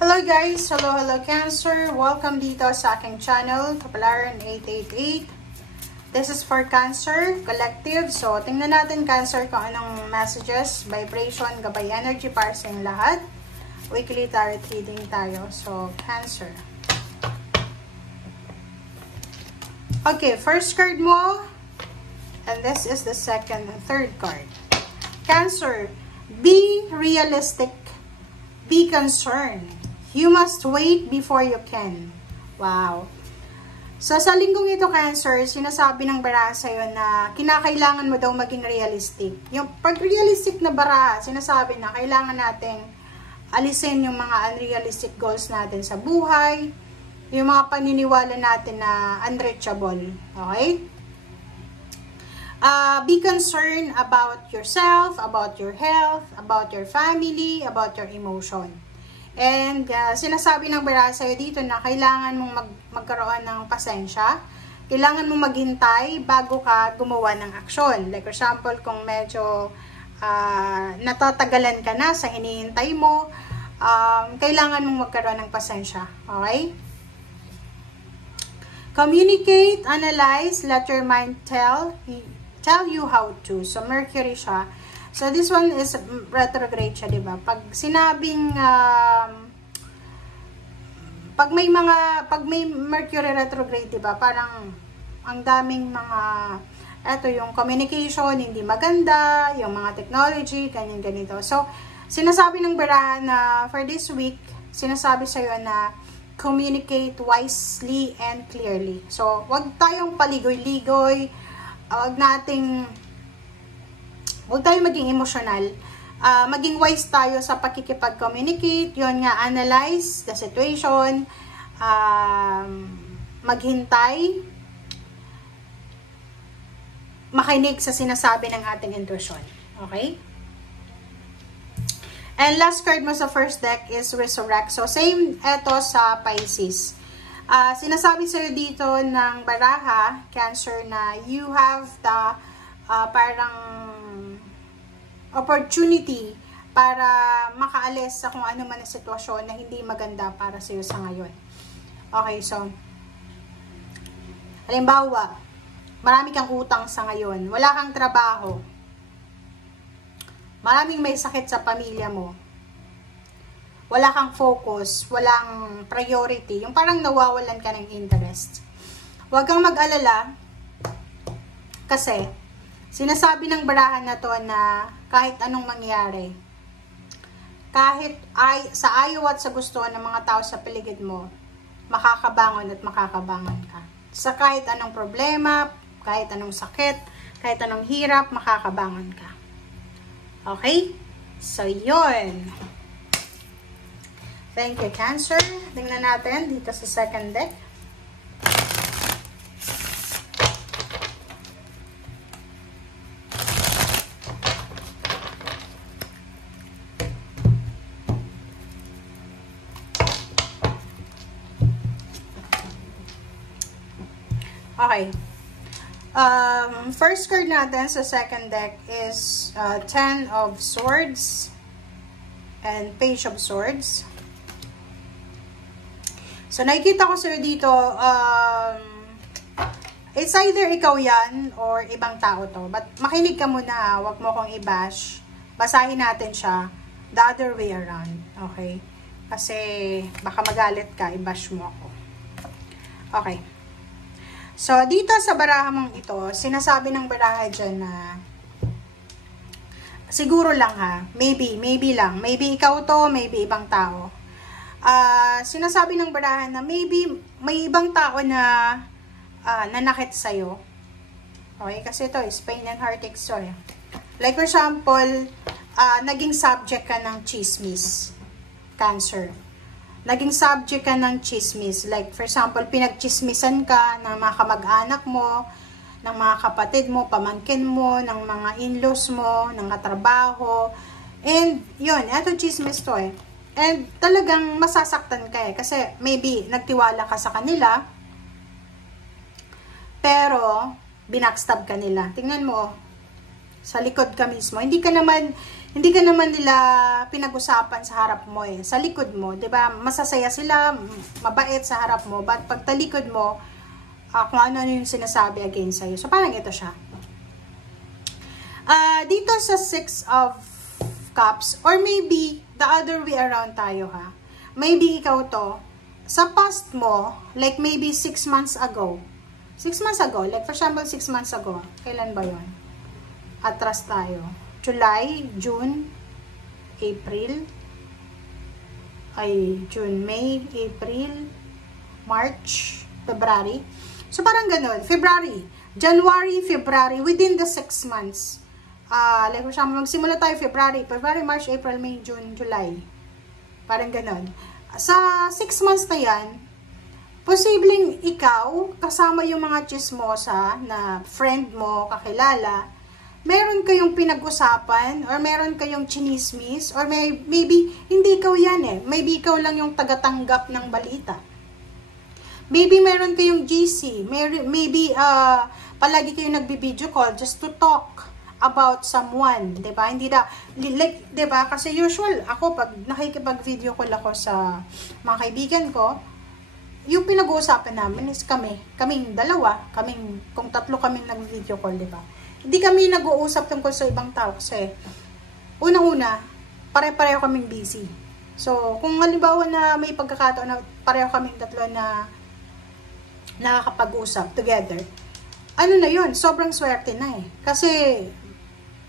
Hello guys! Hello Cancer! Welcome dito sa aking channel, Kapalaran 888. This is for Cancer Collective. So, tingnan natin Cancer kung anong messages, vibration, gabay energy para sa inyong lahat. Weekly tarot reading tayo. So, Cancer. Okay, first card mo. And this is the second and third card. Cancer, be realistic. Be concerned. You must wait before you can. Wow. So, sa linggong ito, Cancer, sinasabi ng baraha sa'yo na kinakailangan mo daw maging realistic. Yung pag-realistic na baraha, sinasabi na kailangan nating alisin yung mga unrealistic goals natin sa buhay, yung mga paniniwala natin na unreachable. Okay? Be concerned about yourself, about your health, about your family, about your emotion. And sinasabi ng baraha sa'yo dito na kailangan mong magkaroon ng pasensya. Kailangan mong maghintay bago ka gumawa ng aksyon. Like for example, kung medyo natatagalan ka na sa hinihintay mo, kailangan mong magkaroon ng pasensya. Okay? Communicate, analyze, let your mind tell you how to. So, Mercury siya. So, this one is retrograde siya, diba? Pag sinabing, pag may Mercury retrograde, diba? Parang, ang daming mga, eto yung communication, hindi maganda, yung mga technology, ganyan-ganito. So, sinasabi ng baraha na, for this week, sinasabi sa'yo na, communicate wisely and clearly. So, wag tayong paligoy-ligoy, wag tayong maging emotional. Maging wise tayo sa pakikipag-communicate. Yun nga, analyze the situation. Maghintay. Makinig sa sinasabi ng ating intuition. Okay? And last card mo sa first deck is Resurrect. So, same eto sa Pisces. Sinasabi sa'yo dito ng baraha, Cancer, na you have the parang opportunity para makaalis sa kung ano man ang sitwasyon na hindi maganda para sa'yo sa ngayon. Okay, so, halimbawa, marami kang utang sa ngayon, wala kang trabaho, maraming may sakit sa pamilya mo, wala kang focus, walang priority, yung parang nawawalan ka ng interest. Huwag kang mag-alala kasi sinasabi ng barahan na to na kahit anong mangyari, kahit sa ayaw at sa gusto ng mga tao sa paligid mo, makakabangon at makakabangon ka. Sa kahit anong problema, kahit anong sakit, kahit anong hirap, makakabangon ka. Okay? So, yun. Thank you, Cancer. Tingnan natin dito sa second deck. Okay. First card natin sa second deck is Ten of Swords and Page of Swords. So, nakikita ko sa'yo dito, it's either ikaw yan or ibang tao to. But makinig ka muna, wag mo kong i-bash. Basahin natin siya the other way around. Okay? Kasi baka magalit ka, i-bash mo ako. Okay. So, dito sa baraha mong ito, sinasabi ng baraha dyan na siguro lang ha, maybe lang. Maybe ikaw to, maybe ibang tao. Sinasabi ng baraha na maybe may ibang tao na nanakit sa'yo. Okay? Kasi ito is pain and heartache story. Like for example, naging subject ka ng chismis. Cancer. Naging subject ka ng chismis. Like, for example, pinagchismisan ka ng mga kamag-anak mo, ng mga kapatid mo, pamangkin mo, ng mga in-laws mo, ng katrabaho. And, yun, eto chismis to eh. And, talagang masasaktan ka eh. Kasi, maybe, nagtiwala ka sa kanila, pero, binackstab ka nila. Tingnan mo, sa likod ka mismo. Hindi ka naman hindi ka naman nila pinag-usapan sa harap mo eh, sa likod mo, 'di ba? Masasaya sila, mabait sa harap mo, but pag talikod mo, kung ano yung sinasabi against sa'yo. So parang ito siya. Dito sa 6 of Cups, or maybe the other way around tayo ha. Maybe ikaw to, sa past mo, like maybe 6 months ago. 6 months ago, like for example 6 months ago, kailan ba yon? Atras tayo. July, June, April, June, May, April, March, February. So, parang ganun. February, January, February, within the 6 months. Like, for example, magsimula tayo February, March, April, May, June, July. Parang ganun. Sa 6 months na yan, posibleng ikaw, kasama yung mga chismosa na friend mo, kakilala, meron kayong pinag-usapan or meron kayong chinismis or maybe hindi ikaw yan eh. Maybe ikaw lang yung tagatanggap ng balita. Maybe meron kayong GC. Maybe palagi kayong nagbi-video call just to talk about someone, 'di ba? Hindi na like 'di ba? Kasi usual ako pag nakikipag-video call ako sa mga kaibigan ko, yung pinag-uusapan namin is kaming dalawa, kung tatlo kaming nag-video call, 'di ba? Hindi kami nag-uusap tungkol sa ibang tao kasi unang-una, pare-pareho kaming busy. So, kung halimbawa na may pagkakataon na pareho kaming tatlo na nakakapag-usap together, ano na yun? Sobrang swerte na eh. Kasi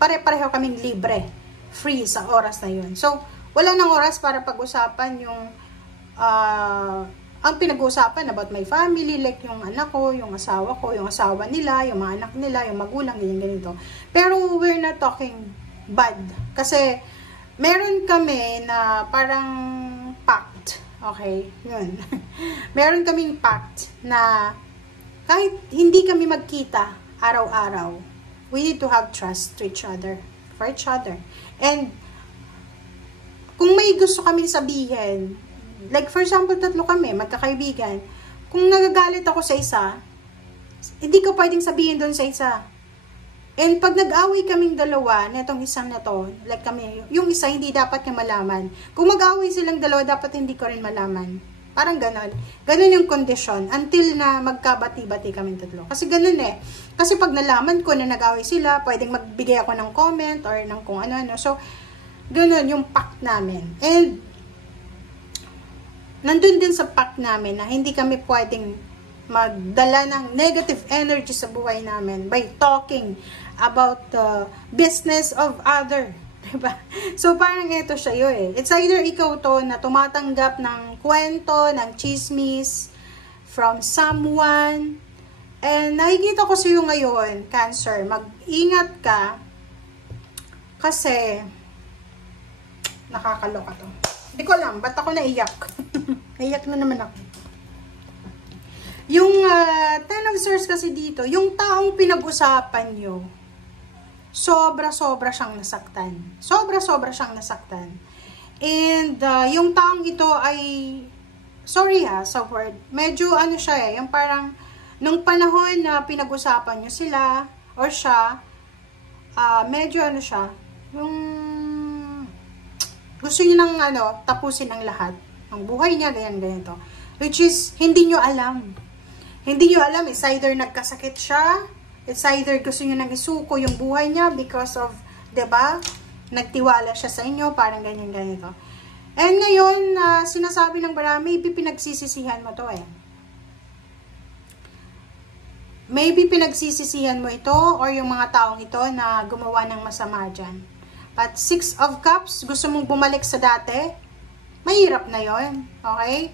pare-pareho kaming libre, free sa oras na yun. So, wala nang oras para pag-usapan yung ang pinag-uusapan about my family, like yung anak ko, yung asawa nila, yung mga anak nila, yung magulang, ganito. Pero we're not talking bad. Kasi meron kami na parang pact. Okay? Yun. Meron kaming pact na kahit hindi kami magkita araw-araw, we need to have trust to each other, for each other. And kung may gusto kami sabihin, like for example, tatlo kami, magkakaibigan. Kung nagagalit ako sa isa, hindi ko pwedeng sabihin doon sa isa. And pag nag-away kaming dalawa, netong isang na to, like kami, yung isa hindi dapat niya malaman. Kung mag-away silang dalawa, dapat hindi ko rin malaman. Parang ganon. Ganon yung kondisyon until na magkabati-bati kaming tatlo. Kasi ganon eh. Kasi pag nalaman ko na nag-away sila, pwedeng magbigay ako ng comment or ng kung ano-ano. So, ganon yung pact namin. And nandun din sa pact namin na hindi kami pwedeng magdala ng negative energy sa buhay namin by talking about the business of other. Diba? So, parang ito siya yun eh. It's either ikaw to na tumatanggap ng kwento, ng chismis from someone. And nakikita ko sa iyo ngayon, Cancer, mag-ingat ka kasi nakakaloka to. Hindi ko alam, ba't ako naiyak? Naiyak na naman ako. Yung Ten of Swords kasi dito, yung taong pinag-usapan nyo, sobra-sobra siyang nasaktan. Sobra-sobra siyang nasaktan. And yung taong ito ay, sorry sa word, medyo ano siya yung parang, nung panahon na pinag-usapan nyo sila, or siya, medyo ano siya, yung gusto niyo nang tapusin ang lahat ng buhay niya, ganyan-ganito. Which is, hindi niyo alam. Hindi niyo alam, it's either nagkasakit siya, it's either gusto niyo nang isuko yung buhay niya because of, 'di ba? Nagtiwala siya sa inyo, parang ganyan-ganito. And ngayon, sinasabi ng marami, maybe pinagsisisihan mo to eh. Maybe pinagsisisihan mo ito or yung mga taong ito na gumawa ng masama dyan. But 6 of Cups, gusto mong bumalik sa dati, mahirap na yon, okay?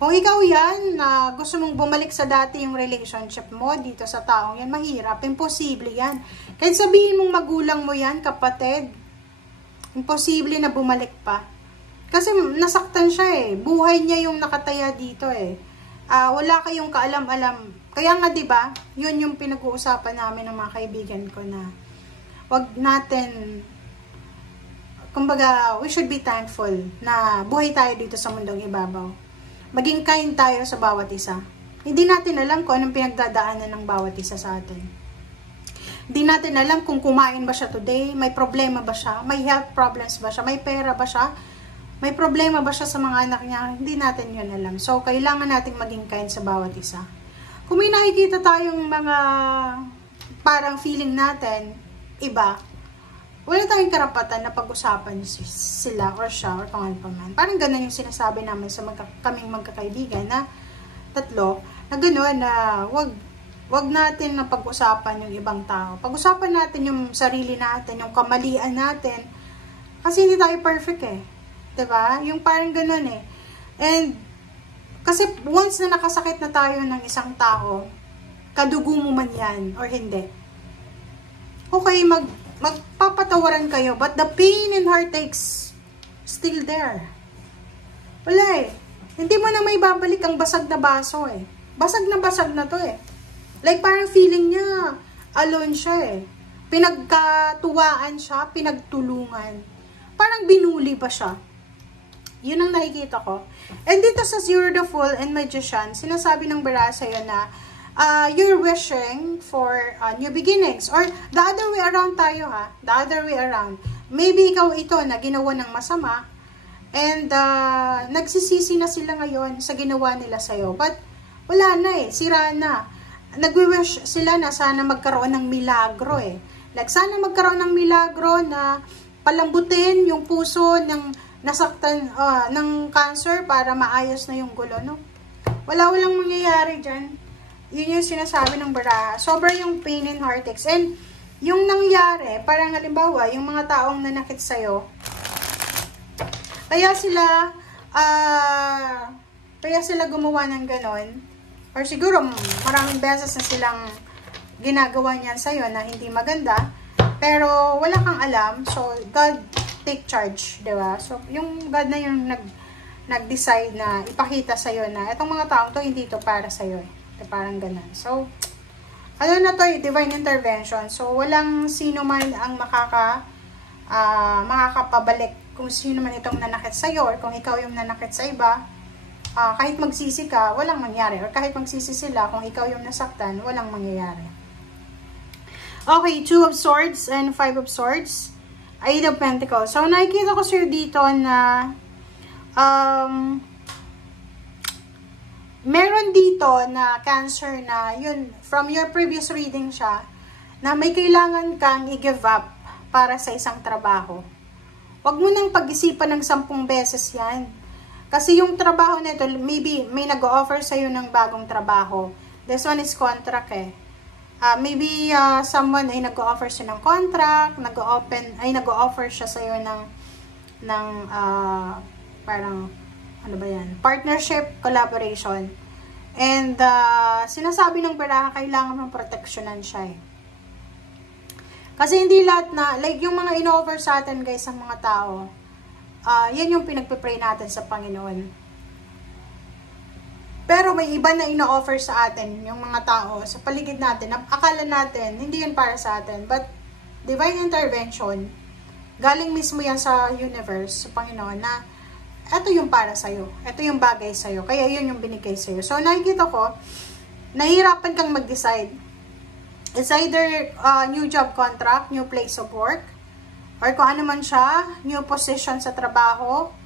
Kung ikaw yan, na gusto mong bumalik sa dati yung relationship mo dito sa taong yan, mahirap, imposible yan. Kahit sabihin mong magulang mo yan, kapatid, imposible na bumalik pa. Kasi nasaktan siya eh, buhay niya yung nakataya dito eh. Wala kayong kaalam-alam. Kaya nga 'di ba? 'Yun yung pinag-uusapan namin ng mga kaibigan ko na wag natin, kumbaga, we should be thankful na buhay tayo dito sa mundong ibabaw. Maging kind tayo sa bawat isa. Hindi natin alam kung anong pinagdadaanan ng bawat isa sa atin. Hindi natin alam kung kumain ba siya today, may problema ba siya, may health problems ba siya, may pera ba siya, may problema ba siya sa mga anak niya, hindi natin yun alam. So, kailangan nating maging kind sa bawat isa. Kung may nakikita tayong mga parang feeling natin, iba, wala tayong karapatan na pag-usapan sila or siya or kung ano pa man. Parang ganun yung sinasabi namin sa kaming magkakaibigan na tatlo, na gano'n na wag natin na pag-usapan yung ibang tao. Pag-usapan natin yung sarili natin, yung kamalian natin. Kasi hindi tayo perfect eh. 'Di ba? Yung parang gano'n eh. And kasi once na nakasakit na tayo ng isang tao, kadugo mo man yan or hindi. Okay, magpapatawaran kayo, but the pain and heartaches still there. Wala eh. Hindi mo na may babalik ang basag na baso eh. Basag na to eh. Like parang feeling niya, alone siya eh. Pinagkatuwaan siya, pinagtulungan. Parang binuli pa siya. Yun ang nakikita ko. And dito sa You're the Fool and Magician, sinasabi ng bara sa'yo na you're wishing for new beginnings. Or the other way around tayo ha. The other way around. Maybe ikaw ito na ginawa ng masama. And nagsisisi na sila ngayon sa ginawa nila sa'yo. But wala na eh. Sira na. Nagwi-wish sila na sana magkaroon ng milagro eh. Like sana magkaroon ng milagro na palambutin yung puso ng nasaktan ng cancer para maayos na yung gulo, no? Walang mangyayari dyan. Yun yung sinasabi ng baraha. Sobra yung pain and heartaches. And yung nangyari, parang halimbawa, yung mga taong nanakit sa'yo, kaya sila gumawa ng ganon, or siguro maraming beses na silang ginagawa niyan sa'yo na hindi maganda, pero wala kang alam, so God take charge, diba? So, yung God na yung nag-decide na ipakita sa'yo na itong mga taong to, hindi to para sa'yo. Parang ganun. So, ano na to, divine intervention. So, walang sino man ang makakapabalik kung sino man itong nanakit sa'yo or kung ikaw yung nanakit sa iba. Kahit magsisi ka, walang mangyari. Or kahit magsisi sila, kung ikaw yung nasaktan, walang mangyayari. Okay, 2 of Swords and 5 of Swords. Eight of Pentacles. So, nakikita ko sir dito na meron dito na Cancer na, yun, from your previous reading siya, na may kailangan kang i-give up para sa isang trabaho. Huwag mo nang pag-isipan ng 10 beses yan. Kasi yung trabaho nito, maybe may nag-o-offer sa'yo ng bagong trabaho. This one is contract eh. Maybe someone ay nag-o-offer siya ng contract, nag-o-offer siya sa'yo ng parang, ano ba yan? Partnership, collaboration. And sinasabi ng baraha, kailangan mong proteksyonan siya eh. Kasi hindi lahat na, like yung mga in-offer sa atin guys, ang mga tao, yan yung pinagpipray natin sa Panginoon. Pero may iba na ino-offer sa atin, yung mga tao, sa paligid natin, akala natin, hindi yun para sa atin. But, divine intervention, galing mismo yan sa universe, sa Panginoon, na ito yung para sa'yo. Ito yung bagay sa'yo. Kaya yun yung binigay sa'yo. So, nakikita ko, nahihirapan kang mag-decide. It's either new job contract, new place of work, or kung ano man siya, new position sa trabaho,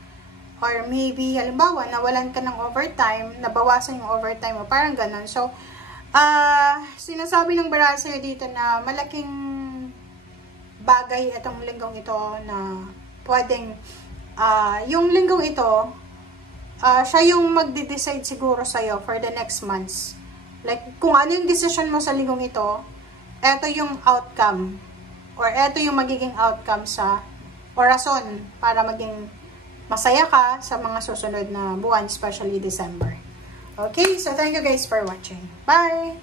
or maybe, halimbawa, nawalan ka ng overtime, nabawasan yung overtime mo, parang ganun. So, sinasabi ng baraha sa'yo dito na malaking bagay itong linggong ito na pwedeng, yung linggong ito, siya yung magde-decide siguro sa'yo for the next months. Like, kung ano yung decision mo sa linggong ito, eto yung outcome, or eto yung magiging outcome or rason para maging masaya ka sa mga susunod na buwan, especially December. Okay, so thank you guys for watching. Bye!